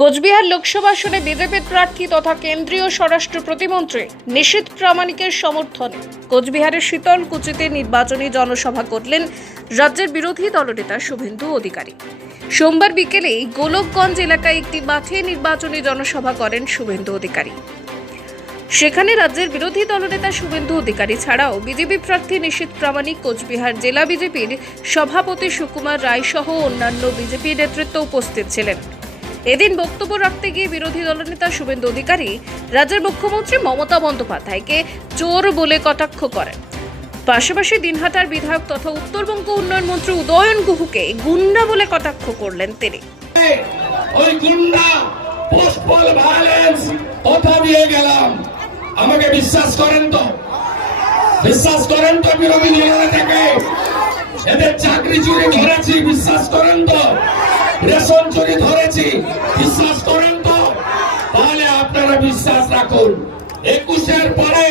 কোচবিহার লোকসভা আসনে বিজেপির প্রার্থী তথা কেন্দ্রীয় স্বরাষ্ট্র প্রতিমন্ত্রী নিশীথ প্রামাণিকের সমর্থনে। কোচবিহারের শীতলকুচিতে নির্বাচনী জনসভা করলেন রাজ্যের বিরোধী দলনেতা শুভেন্দু অধিকারী। সোমবার বিকেলেই গোলকগঞ্জ এলাকায় একটি মাঠে নির্বাচনী জনসভা করেন শুভেন্দু অধিকারী। সেখানে রাজ্যের বিরোধী দলনেতা শুভেন্দু অধিকারী ছাড়াও বিজেপি প্রার্থী নিশীথ প্রামাণিক, কোচবিহার জেলা বিজেপির সভাপতি সুকুমার রায় সহ অন্যান্য বিজেপি নেতৃত্ব উপস্থিত ছিলেন। এদিন বক্তব্য রাখতে গিয়ে বিরোধী দলনেতা শুভেন্দু অধিকারী, রাজ্যের মুখ্যমন্ত্রী মমতা বন্দ্যোপাধ্যায়কে চোর বলে কটাক্ষ করেন। পাশাপাশি দিনহাটার বিধায়ক তথা উত্তরবঙ্গ উন্নয়ন মন্ত্রী উদয়ন গুহুকে গুন্ডা বলে কটাক্ষ করলেন তিনি। আমাকে বিশ্বাস করেন তো? বিশ্বাস করেন তো বিরোধী দলের থেকে? এদের চাকরি চুরি ধরেছি, বিশ্বাস করেন তো? রেশন চুরি ধরেছি। বিশ্বাস করেন তো? তাহলে আপনারা বিশ্বাস রাখুন। একুশের পরে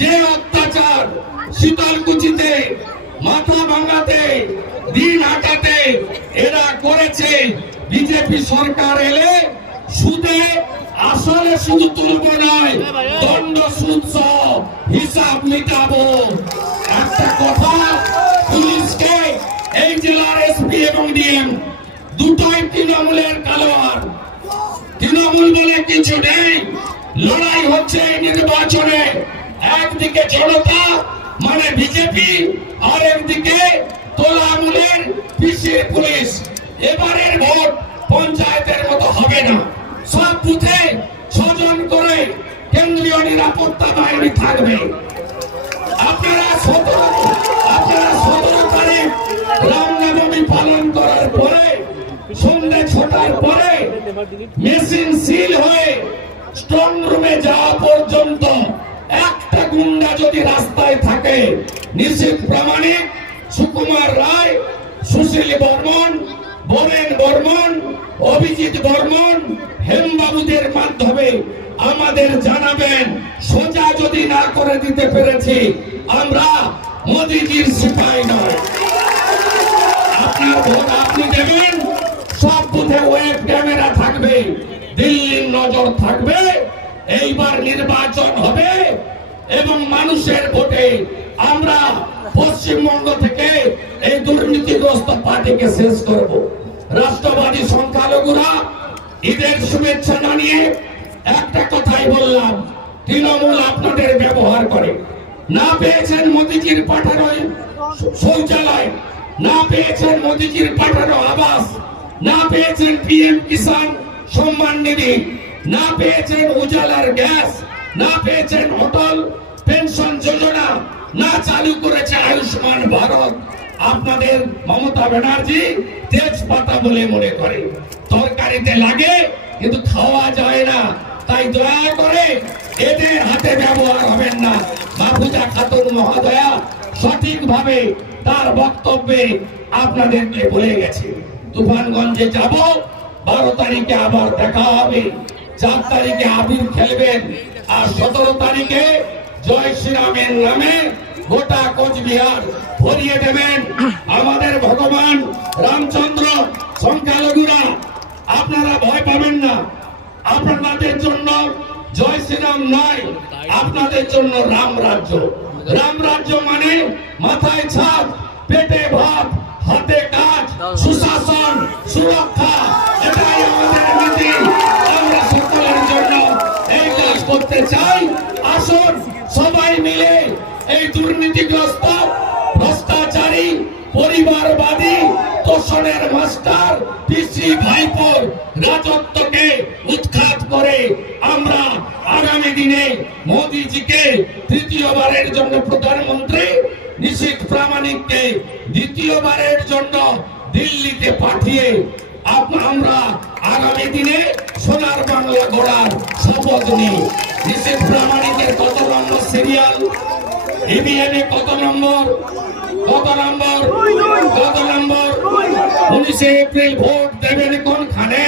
যে অত্যাচার শীতলকুচিতে, মাথা ভাঙাতে, দিন হাঁটাতে এরা করেছে, বিজেপি সরকার এলে সুদে আসলে শুধু তুলব নয়, দণ্ড সুদ সহ হিসাব মিটাবো। একটা কথা, পুলিশকে, এই জেলার এসপি এবং ডিএম দুটোই তৃণমূলের কালোয়ার তৃণমূল বলে কিছু নেই। লড়াই হচ্ছে এই নির্বাচনে। একদিকে জনতা মানে বিজেপি, আর একদিকে তোলামূলের পিসির পুলিশ। এবারের ভোট পঞ্চায়েতের মতো হবে না। সব বুথে স্বজন করে কেন্দ্রীয় নিরাপত্তা বাহিনী থাকবে। আপনারা সতেরো পরে মেশিন সিল হয়ে স্ট্রং রুমে যাওয়া পর্যন্ত একটা গুন্ডা যদি রাস্তায় থাকে, নিশ্চিত প্রামাণিক সুকুমার রায়, সুশীল বর্মন, বরেন বর্মন, অভিজিৎ বর্মন, হেমবাবুদের মাধ্যমে আমাদের জানাবেন, সোজা যদি না করে দিতে পেরেছি, আমরা মোদিজির সিপাই নয়। আপনার ভোট আপনি দেবেন সব বুথে ওয়েব ক্যামেরা থাকবে দিল্লির নজর থাকবে, এইবার নির্বাচন হবে এবং মানুষের ভোটে আমরা পশ্চিমবঙ্গ থেকে এই দুর্নীতিগ্রস্ত পার্টিকে শেষ করব। রাষ্ট্রবাদী সংখ্যালঘুরা ঈদের শুভেচ্ছা জানিয়ে একটা কথাই বললাম, তৃণমূল আপনাদের ব্যবহার করে। না পেয়েছেন মোদিজির পাঠানো শৌচালয়, না পেয়েছেন মোদিজির পাঠানো আবাস, না পেয়েছেন পিএম কিষান সম্মান নিধি না পেয়েছেন উজালার গ্যাস, না পেয়েছেন অটল পেনশন যোজনা, না চালু করেছে আয়ুষ্মান ভারত। আপনাদের মমতা ব্যানার্জি তেজপাতা বলে মনে করে। তরকারিতে লাগে, কিন্তু খাওয়া যায় না। তাই দয়া করে এদের হাতে ব্যবহার হবেন না। মাহফুজা খাতুন মহোদয়া সঠিকভাবে তার বক্তব্যে আপনাদেরকে বলে গেছে। তুফানগঞ্জে যাব বারো তারিখে আবার দেখা হবে। চার তারিখে আবির খেলবেন। আর সতেরো তারিখে জয় শ্রীরামের নামে গোটা কোচবিহার ভরিয়ে দেবেন আমাদের ভগবান রামচন্দ্র সংখ্যালঘুরা। আপনারা ভয় পাবেন না। আপনাদের জন্য জয় শ্রীরাম নয়, আপনাদের জন্য রাম রাজ্য। রাম রাজ্য মানে মাথায় ছাদ, পেটে ভাত, হাতে কাজ, সুশাসন, সুরক্ষা। রাজত্বকে উৎখাত করে আমরা আগামী দিনে মোদিজিকে তৃতীয়বারের জন্য প্রধানমন্ত্রী নিশীথ প্রামাণিককে দ্বিতীয়বারের জন্য দিল্লিতে পাঠিয়ে আমরা আগামী দিনে সোনার বাংলা গড়ার শপথ নিই। প্রামাণিকের কত নম্বর সিরিয়াল ইভিএমে কত নম্বর? কত নম্বর? কত নম্বর? উনিশে এপ্রিল ভোট দেবেন কোনখানে?